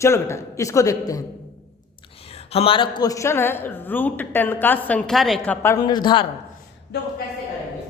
चलो बेटा इसको देखते हैं। हमारा क्वेश्चन है √10 का संख्या रेखा पर निर्धारण। देखो कैसे करेंगे,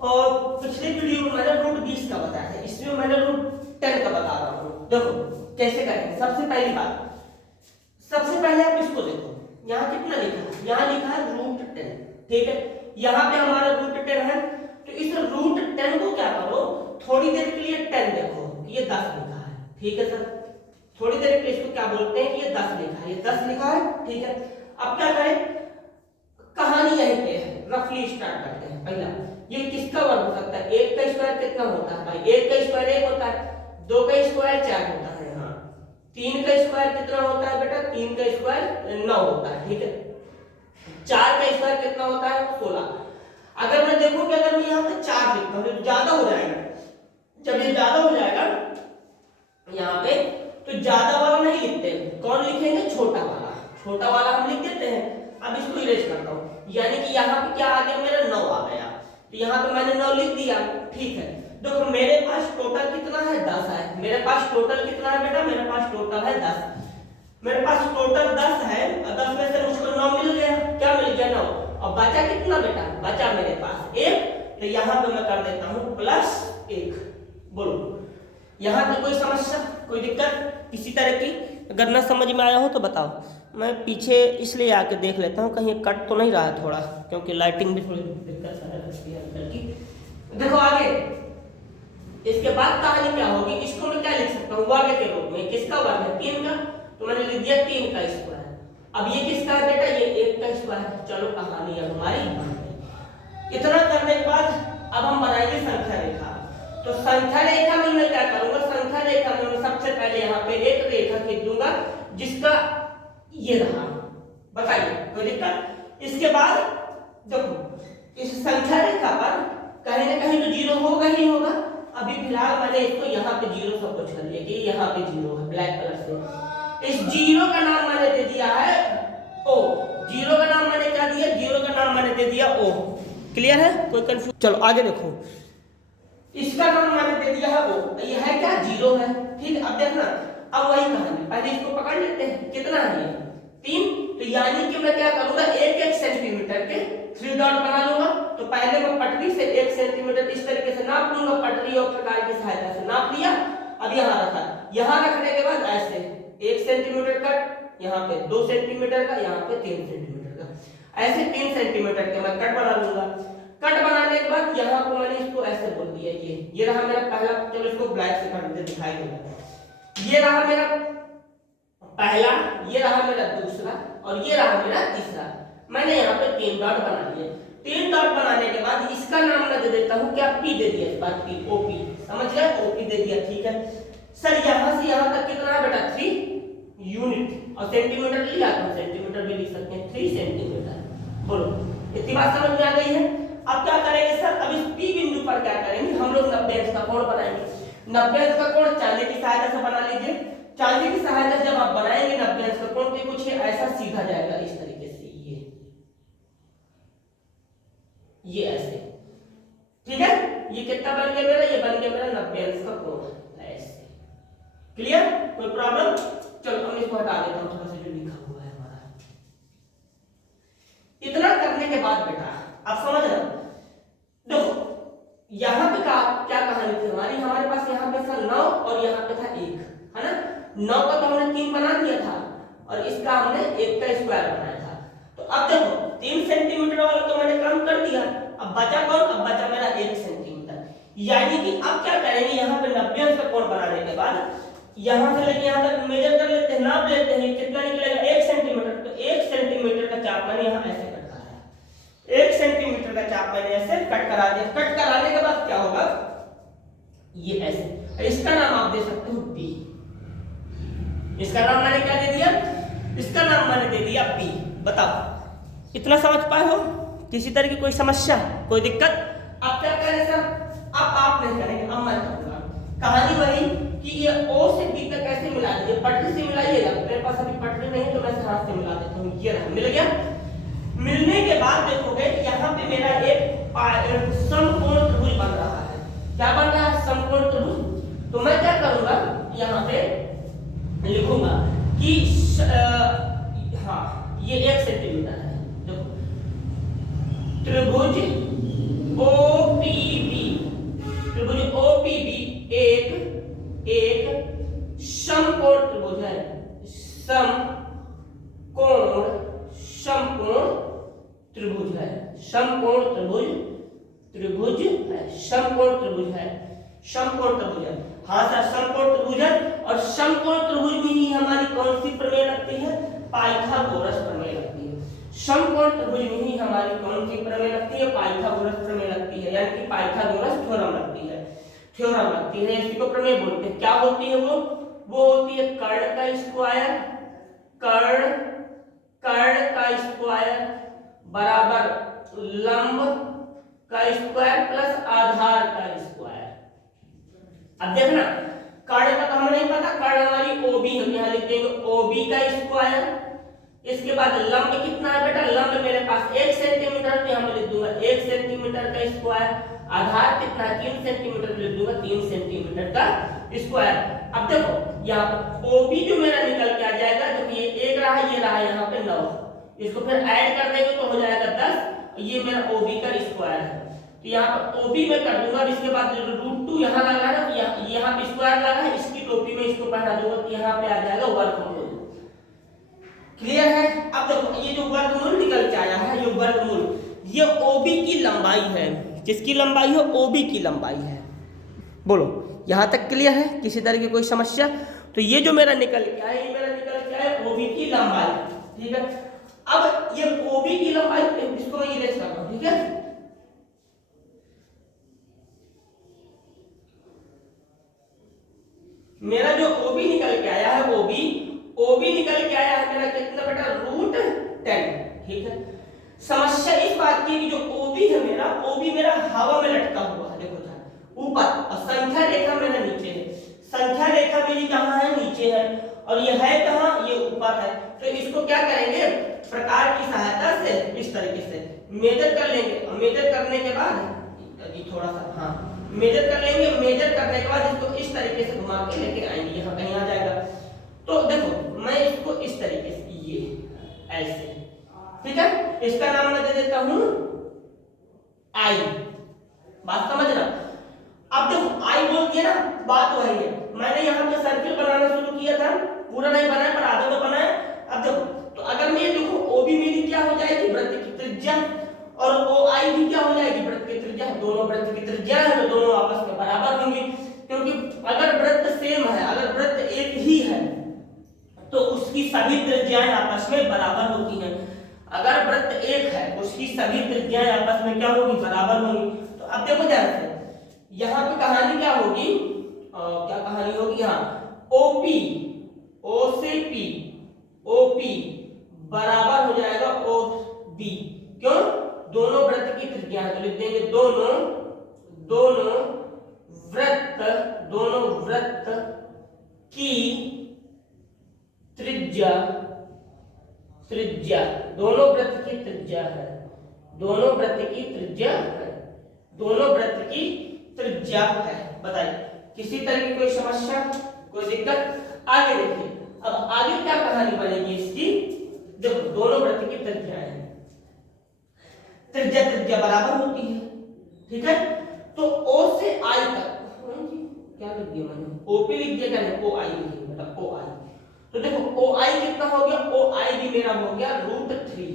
और पिछले वीडियो में मैंने √20 का बताया है, इसमें मैंने √10 का बता रहा हूँ। देखो कैसे करेंगे। सबसे पहली बात, सबसे पहले आप इसको देखो, यहाँ कितना लिखा है, यहाँ लिखा है √10, ठीक है। यहाँ पे हमारा √10 है, तो इस √10 को क्या करो, थोड़ी देर के लिए 10 देखो, ये 10 लिखा है, ठीक है सर। थोड़ी देर के लिए इसको क्या बोलते हैं कि ये 10 लिखा है, ये 10 लिखा है, ठीक है। अब क्या करें, कहानी यहीं पे है, रफली स्टार्ट करते हैं। पहला, ये किसका वर्ग हो सकता है, 1 का स्क्वायर कितना होता है भाई, 1 का स्क्वायर 1 होता है, 2 का स्क्वायर 4 होता है, हाँ। 3 का स्क्वायर कितना होता है बेटा, 3 का स्क्वायर 9 होता है, ठीक है। 4 का स्क्वायर कितना होता है, 16। अगर मैं देखूं कि अगर मैं यहाँ पे 4 लिखता हूँ तो ज्यादा हो जाएगा। जब ये ज्यादा हो जाएगा यहाँ पे, तो ज्यादा वाला नहीं लिखते, कौन लिखेंगे, छोटा वाला। छोटा वाला हम लिख देते हैं। अब इसको इरेज करता हूँ, यानी कि यहाँ पे क्या आ गया, मेरा 9 आ गया, तो यहाँ पे मैंने 9 लिख दिया, ठीक है। देखो मेरे पास टोटल कितना है, 10 है। मेरे पास टोटल कितना है बेटा, मेरे पास टोटल है 10। मेरे पास टोटल 10 है, और 10 में से मुझको 9 मिल गया, क्या मिल गया, 9। और बचा कितना बेटा, बचा मेरे पास 1, तो यहाँ पे मैं कर देता हूँ +1। बोलो यहाँ पे कोई समस्या, कोई दिक्कत किसी तरह की? अगर ना समझ में आया हो तो बताओ। मैं पीछे इसलिए आके देख लेता हूँ कहीं कट तो नहीं रहा है थोड़ा, क्योंकि लाइटिंग भी थोड़ी दिक्कत है। देखो आगे, इसके बाद कहानी क्या होगी, इसको मैं क्या लिख सकता हूँ, वर्ग के रूप में। किसका वर्ग है, 3 का, तो मैंने लिख दिया 3 का स्क्वायर। अब ये किसका है बेटा, ये 1 का स्क्वायर। चलो कहानी अब हमारी बन गई। इतना करने के बाद अब हम बनाएंगे संख्या रेखा। तो संख्या रेखा में मैं क्या करूंगा, संख्या रेखा में मैं सबसे पहले यहाँ पे एक रेखा खींच दूंगा, जिसका ये रहा, बताइए कोई दिक्कत? इसके बाद देखो इस संख्या रेखा पर कहीं ना कहीं तो 0 होगा ही होगा। अभी फिलहाल मैंने इसको यहाँ पे 0 सब कुछ कर लिया कि यहाँ पे 0 है ब्लैक कलर से। इस 0 का नाम मैंने दे दिया है O। 0 का नाम मैंने क्या दिया, 0 का नाम मैंने दे दिया O। क्लियर है, कोई कंफ्यूज? चलो आगे देखो, इसका नाम मैंने दे दिया है O, ये है क्या, 0 है, ठीक। अब देखना, अब वही कहानी, पहले इसको पकड़ लेते हैं, कितना है ये, 3। तो यानी कि मैं क्या करूंगा, 1-1 सेंटीमीटर के 3 डॉट बना लूंगा। तो पहले मैं पटरी से 1 सेंटीमीटर इस तरीके से नाप लूंगा, पटरी और प्रकार की सहायता से नाप लिया। अब यहाँ रखा, यहाँ रखने के बाद ऐसे 1 सेंटीमीटर कट, यहाँ पे 2 सेंटीमीटर का, यहाँ पे 3 सेंटीमीटर का, ऐसे 3 सेंटीमीटर के मैं कट बना लूंगा। कट बनाने के बाद यहाँ को मैंने इसको ऐसे बोल दिया, ये रहा मेरा पहला। चलो इसको ब्लैक से कर देते, दिखाई देगा। ये रहा मेरा पहला, ये रहा मेरा दूसरा, और ये रहा मेरा तीसरा। मैंने यहाँ पे 3 डॉट बना लिए। 3 डॉट बनाने के बाद इसका नाम मैं दे देता हूँ क्या, P दे दिया, इस बार P, OP, समझ गए, OP दे दिया, ठीक है। सर यहाँ से यहाँ तक कितना है बेटा, 3 यूनिट, और सेंटीमीटर लिया तो सेंटीमीटर भी लिख सकते हैं, 3 सेंटीमीटर। बोलो इतनी बात समझ में आ गई है? अब क्या करेंगे सर, अब इस P बिंदु पर क्या करेंगे, हम लोग 90 अंश का कोण बनाएंगे। 90 अंश का कोण चांदी की सहायता से बना लीजिए। चांदी की सहायता से जब आप बनाएंगे 90 अंश का कोण, तो कुछ ऐसा सीधा जाएगा इस तरीके से, ये ऐसे, ठीक है। ये कितना बन गया मेरा, ये बन गया मेरा 90 अंश का कोण, ऐसे। क्लियर, कोई प्रॉब्लम? चलो हम इसको हटा देता हूं, थोड़ा सा जो लिखा हुआ है हमारा। इतना करने के बाद बेटा आप समझ रहे हो, देखो यहाँ पे क्या कहानी थी हमारी, हमारे पास यहाँ पे था 9 और यहाँ पे था 1, है ना। 9 का तो हमने 3 बना दिया था, और इसका हमने 1 का स्क्वायर बनाया था। तो अब देखो 3 सेंटीमीटर वाला तो मैंने कम कर दिया, अब बचा कौन, अब बचा मेरा 1 सेंटीमीटर। यानी कि अब क्या करेंगे, यहाँ पे 90 अंश का कोण बनाने के बाद यहाँ से लेके यहाँ तक मेजर कर लेते हैं, नाप लेते हैं, कितना निकलेगा, 1 सेंटीमीटर। तो 1 सेंटीमीटर का चाप मैंने यहाँ ऐसे 1 सेंटीमीटर का चाप मैंने ऐसे कट करा दिया। कट कराने के बाद क्या होगा, ये ऐसे, इसका नाम आप दे सकते हो P। इसका नाम मैंने क्या दे दिया, इसका नाम मैंने दे दिया P। बताओ इतना समझ पाए हो, किसी तरह की कोई समस्या, कोई दिक्कत? अब क्या करें सर, अब आप नहीं करेंगे, अब मैं करूंगा। कहानी वही कि ये O से B तक कैसे मिला दीजिए, पटरी से मिलाइएगा। मेरे पास अभी पटरी नहीं तो मैं हाथ से मिला देता हूँ, ये रहा, मिल गया। मिलने के बाद देखोगे यहाँ पे मेरा एक समकोण त्रिभुज बन रहा है। क्या बन रहा है, समकोण त्रिभुज। तो मैं क्या करूंगा, यहाँ पे लिखूंगा कि हाँ ये 1 सेंटीमीटर है। देखो त्रिभुज OPB, त्रिभुज OPB एक समकोण त्रिभुज है। समकोण त्रिभुज है। समकोण त्रिभुज है। समकोण त्रिभुज है। समकोण त्रिभुज है। हाँ सर समकोण त्रिभुज है। और समकोण त्रिभुज में ही हमारी कौन सी प्रमेय लगती है? पाइथागोरस प्रमेय लगती है। समकोण त्रिभुज में ही हमारी कौन सी प्रमेय लगती है? पाइथागोरस प्रमेय लगती है, यानी कि पाइथागोरस थ्योरम लगती है। थ्योरम लगती है, इसी को प्रमेय बोलते हैं। क्या होती है वो होती है कर्ण का स्क्वायर, कर्ण का स्क्वायर बराबर लंब का स्क्वायर प्लस आधार का स्क्वायर। अब देखना कर्ण का तो हमें नहीं पता, कर्ण हमारी OB है, यहाँ लिख देंगे OB का स्क्वायर। इसके बाद लंब कितना है बेटा? लंब मेरे पास 1 सेंटीमीटर, तो यहाँ मैं लिख दूंगा 1 सेंटीमीटर का स्क्वायर। आधार कितना है? 3 सेंटीमीटर, लिख दूंगा 3 सेंटीमीटर का स्क्वायर। अब देखो यहाँ पर OB जो मेरा निकल के आ जाएगा, जो कि ये 1 रहा, ये रहा यहाँ पे 9, इसको फिर ऐड कर देंगे तो हो जाएगा 10। ये मेरा OB का स्क्वायर है, तो यहाँ पर OB में कर दूंगा। इसके बाद √2 यहाँ लगा है ना, यहाँ पे स्क्वायर लगा है, इसकी टोपी में इसको पढ़ा दूंगा, तो यहाँ पे आ जाएगा वर्गमूल। क्लियर है? अब देखो ये जो वर्गमूल निकल के आया है, ये वर्गमूल, ये OB की लंबाई है। किसकी लंबाई है? OB की लंबाई है। बोलो यहां तक क्लियर है? किसी तरह की कोई समस्या? तो ये जो मेरा निकल के आया, ये मेरा निकल के आया OB की लंबाई। ठीक है, अब ये OB की लंबाई, इसको मैं इरेज कर रहा हूं। ठीक है, मेरा जो OB निकल के आया है, OB निकल के आया है मेरा कितना बेटा? √10। ठीक है, समस्या इस बात की कि जो OB है मेरा, OB मेरा हवा में लटका हुआ है। देखो ऊपर, और संख्या रेखा मेरा नीचे है। संख्या रेखा मेरी कहाँ है? नीचे है। और ये है कहाँ? ये ऊपर है। तो इसको क्या करेंगे? प्रकार की सहायता से इस तरीके से मेजर कर लेंगे, और मेजर करने के बाद थोड़ा सा, हाँ मेजर कर लेंगे। मेजर करने के बाद इसको इस तरीके से घुमा के लेके आएंगे, यहाँ कहीं आ जाएगा। तो देखो मैं इसको इस तरीके से, ये ऐसे, ठीक है, इसका नाम मैं दे देता हूं I। बात समझना। अब देखो I बोल दिया ना, बात वही है। मैंने यहाँ पे सर्किल बनाना शुरू किया था, पूरा नहीं बनाया पर आधा तो बनाया। अब देखो, तो अगर मैं देखो OB मेरी क्या हो जाएगी? वृत्त की त्रिज्या, और OI भी क्या हो जाएगी? वृत्त की त्रिज्या। दोनों वृत्त की त्रिज्या है तो दोनों आपस में बराबर होंगी, क्योंकि अगर वृत्त सेम है, अगर वृत्त एक ही है तो उसकी सभी त्रिज्याएं आपस में बराबर होती हैं। अगर वृत्त एक है उसकी सभी त्रिज्याएं आपस में क्या होगी? बराबर होंगी। तो अब देखो ध्यान से, यहाँ पे कहानी क्या होगी? क्या कहानी होगी? यहाँ OP, O से P, OP बराबर हो जाएगा OB। क्यों? दोनों वृत्त की त्रिज्याएं, तो लिख देंगे दोनों वृत्त की त्रिज्या, दोनों वृत्त की त्रिज्या है, दोनों वृत्त की त्रिज्या है। बताइए किसी तरह की कोई समस्या, कोई दिक्कत? आगे देखिए, अब आगे क्या कहानी बनेगी इसकी? देखो दोनों वृत्त की त्रिज्या है, त्रिज्या बराबर होती है। ठीक है, तो O से I तक, क्या लिख दिया मैंने? OP लिख दिया, क्या OI लिख दिया बेटा? OI। तो देखो OI कितना हो गया? OI भी मेरा हो गया √3।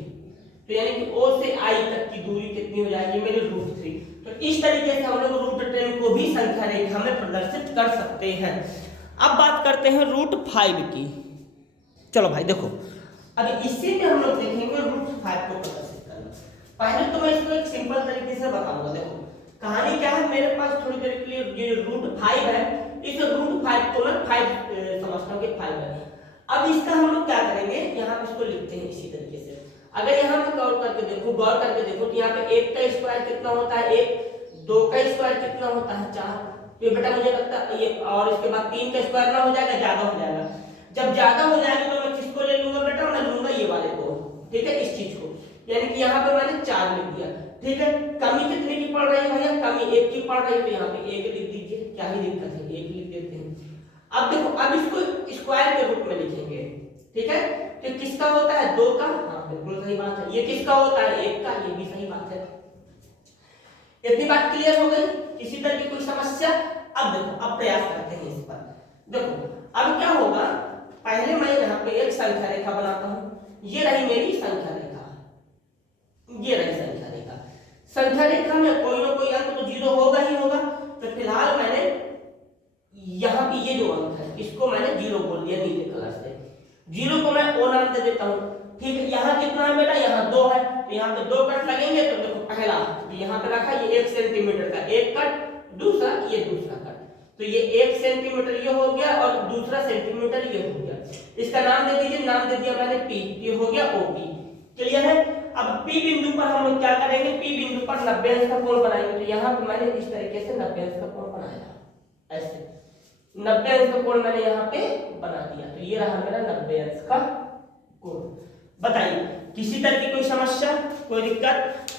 तो यानी कि O से I तक की दूरी कितनी हो जाएगी मेरी? √3। तो इस तरीके से हम लोग √10 को भी संख्या रेखा में प्रदर्शित कर सकते हैं। अब बात करते हैं √5 की। चलो भाई देखो, अभी इसी में हम लोग देखेंगे √5 को प्रदर्शित करना। पहले तो मैं इसको एक सिंपल तरीके से बताऊंगा। देखो कहानी क्या है, मेरे पास थोड़ी देर के लिए ये √5 है, इस √5 को मैं 5 समझता हूँ कि 5 है। अब इसका हम लोग क्या करेंगे? यहाँ पे इसको लिखते हैं इसी तरीके से। अगर यहाँ पे गौर करके देखो तो यहाँ पे 1 का स्क्वायर कितना होता है? 1। 2 का स्क्वायर कितना होता है? 4। तो बेटा मुझे लगता है ये, और इसके बाद 3 का स्क्वायर ना हो जाएगा, ज्यादा हो जाएगा। जब ज्यादा हो जाएगा तो मैं किसको ले लूंगा बेटा? मैं लूंगा ये वाले को। ठीक है, इस चीज को, यानी कि यहाँ पे मैंने 4 लिख दिया। ठीक है, कमी कितने की पड़ रही है भैया? कमी 1 की पड़ रही है, तो यहाँ पे 1 लिख दीजिए, क्या ही दिक्कत है, 1 लिख देते हैं। अब देखो, अब इसको स्क्वायर के रूप में लिखेंगे, ठीक है। तो किसका होता है 2 का, हाँ बिल्कुल सही बात है। ये किसका होता है 1 का, ये भी सही बात है। इतनी बात क्लियर हो गई, किसी तरह की कोई समस्या? अब देखो, अब प्रयास करते हैं इस पर। देखो अब क्या होगा, पहले मैं यहाँ पे एक संख्या रेखा बनाता हूँ। ये रही मेरी संख्या रेखा, ये रही संख्या रेखा। संख्या रेखा में कोई ना कोई अंक तो 0 होगा ही होगा। तो फिलहाल मैंने यहाँ पे ये जो अंक है इसको मैंने 0 बोल दिया नीले कलर से। 0 को मैं O नाम दे देता हूँ, ठीक है। यहाँ कितना है बेटा, यहाँ 2 है, तो यहाँ पे 2 कट लगेंगे। तो देखो पहला यहाँ पे रखा, ये 1 सेंटीमीटर का एक कट, दूसरा ये दूसरा कट। तो ये 1 सेंटीमीटर ये हो गया और दूसरा सेंटीमीटर ये हो गया। इसका नाम दे दीजिए, नाम दे दिया मैंने P, ये हो गया OP। क्लियर है? अब P बिंदु पर हम लोग क्या करेंगे, P बिंदु पर 90 अंश का कोण बनाएंगे। तो यहाँ पे मैंने इस तरीके से 90 अंश का कोण बनाया, ऐसे 90 अंश का कोण मैंने यहाँ पे बना दिया। तो ये रहा मेरा 90 अंश का कोण। बताइए किसी तरह की कोई समस्या, कोई दिक्कत?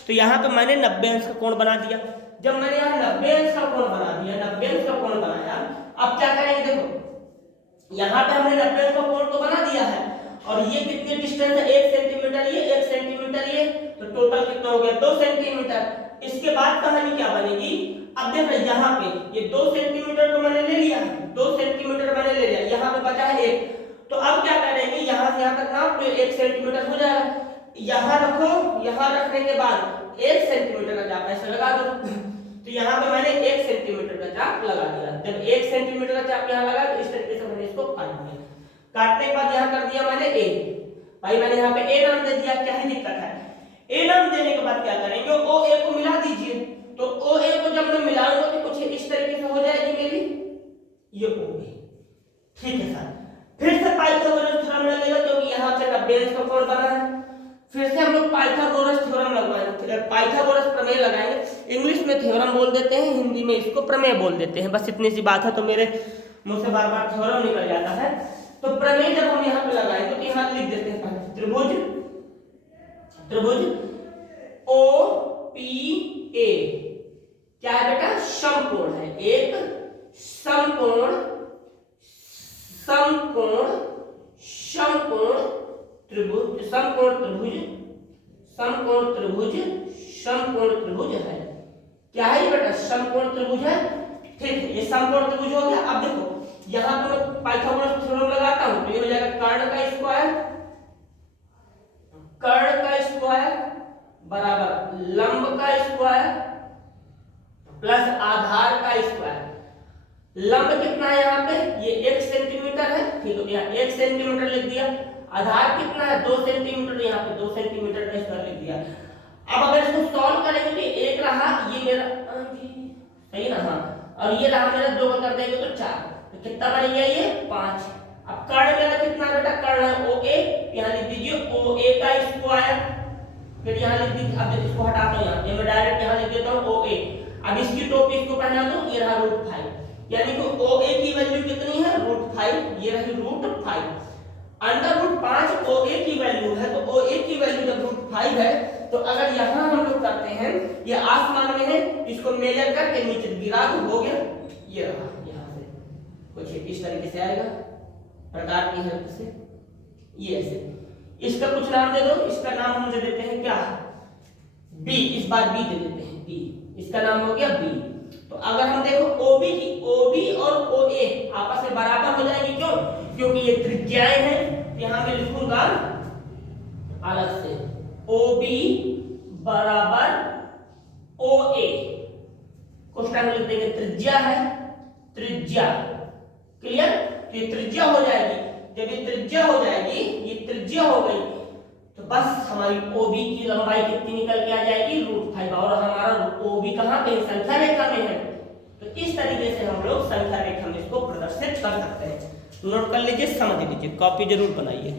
तो यहाँ पे मैंने 90 अंश का कोण बना दिया। जब मैंने यहाँ 90 अंश का कोण बना दिया, 90 अंश का कोण बनाया, अब क्या करेंगे, देखो यहाँ पे हमने 90 अंश का कोण तो बना दिया है, और ये कितनी डिस्टेंस है, 1 सेंटीमीटर ये, 1 सेंटीमीटर ये, तो टोटल कितना हो गया 2 सेंटीमीटर। इसके बाद कहानी क्या बनेगी, अब देख रहे यहाँ पे ये 2 सेंटीमीटर तो मैंने ले लिया, 2 सेंटीमीटर मैंने ले लिया, यहाँ पे बचा है 1। तो अब क्या करेंगे, यहाँ से यहाँ तक नाप लो, 1 सेंटीमीटर हो जाएगा। यहाँ रखो, यहाँ रखने के बाद 1 सेंटीमीटर का चाप ऐसे लगा दो। तो यहाँ पे मैंने 1 सेंटीमीटर का चाप लगा दिया। जब 1 सेंटीमीटर का चाप यहाँ लगा तो इस तरीके से मैंने इसको काट दिया। काटने के बाद यहाँ कर दिया मैंने A, भाई मैंने यहाँ पे A नाम दे दिया, क्या ही दिक्कत है। A नाम देने के बाद क्या करेंगे, OA को मिला दीजिए। तो OA को जब मैं मिलाऊंगा तो कुछ इस तरीके से हो जाएगी मेरी ये OA, ठीक है सर। फिर से पाइथागोरस थ्योरम लगेगा, क्योंकि यहाँ पे 90 अंश का कोण बना है। फिर से हम लोग पाइथागोरस थ्योरम लगवाएंगे, पाइथागोरस प्रमेय लगाएंगे। इंग्लिश में थ्योरम बोल देते हैं, हिंदी में इसको प्रमेय बोल देते हैं, बस इतनी सी बात है। तो मेरे मुंह से बार बार थ्योरम निकल जाता है। तो प्रमेय जब हम यहाँ पे लगाएंगे तो यहाँ लिख देते हैं पहले त्रिभुज, त्रिभुज OPA क्या है बेटा, समकोण है, एक समकोण, समकोण, समकोण त्रिभुज, समकोण त्रिभुज, समकोण त्रिभुज, समकोण त्रिभुज है। क्या है ये बेटा, समकोण त्रिभुज है, ठीक है। ये समकोण त्रिभुज हो गया। अब देखो यहाँ पे मैं पाइथागोरस थ्योरम लगाता हूं, तो ये हो जाएगा कर्ण का स्क्वायर, कर्ण का स्क्वायर बराबर लंब का स्क्वायर प्लस आधार का स्क्वायर। लंब कितना है यहाँ पे, ये 1 सेंटीमीटर है, ठीक है, यहाँ 1 सेंटीमीटर लिख दिया। आधार कितना है 2 सेंटीमीटर, यहाँ पे 2 सेंटीमीटर का स्क्वायर लिख दिया। अब अगर इसको सॉल्व करेंगे तो एक रहा ये मेरा, सही ना, हाँ, और ये रहा मेरा 2 कर देंगे तो 4, तो कितना बन गया ये 5। अब कर्ण मेरा कितना बेटा, कर्ण है OA, यहाँ लिख दीजिए OA का स्क्वायर, फिर यहाँ लिख दीजिए, अब इसको हटाता हूँ यहाँ, ये मैं डायरेक्ट यहाँ लिख देता हूँ OA। अब इसकी टोपी इसको पहना दो, ये रहा √5, यानी कि OA की वैल्यू कितनी है √5, ये रही √5। √5 OA की वैल्यू है, तो OA की वैल्यू जब √5 है, तो अगर यहाँ हम लोग करते हैं, ये आसमान में है, इसको मेजर करके नीचे गिरा दो, हो गया, ये रहा। यहाँ से कुछ इस तरीके से आएगा, प्रकार की हेल्प से ये ऐसे। इसका कुछ नाम दे दो, इसका नाम हम दे देते हैं क्या, B, इस बार B दे देते हैं B, इसका नाम हो गया B। तो अगर हम देखो OB की, OB और OA आपस में बराबर हो जाएंगे, क्यों, क्योंकि ये त्रिज्याएं हैं। यहाँ मैं लिखूंगा अलग से OB बराबर OA, क्वेश्चन में लिख देंगे त्रिज्या है, त्रिज्या, क्लियर। तो ये त्रिज्या हो जाएगी, जब ये त्रिज्या हो जाएगी, ये त्रिज्या हो गई, तो बस हमारी OB की लंबाई कितनी निकल के आ जाएगी √5, और हमारा OB कहाँ पे, संख्या रेखा में है। तो इस तरीके से हम लोग संख्या रेखा में इसको प्रदर्शित कर सकते हैं। नोट कर लीजिए, समझ लीजिए, कॉपी जरूर बनाइए।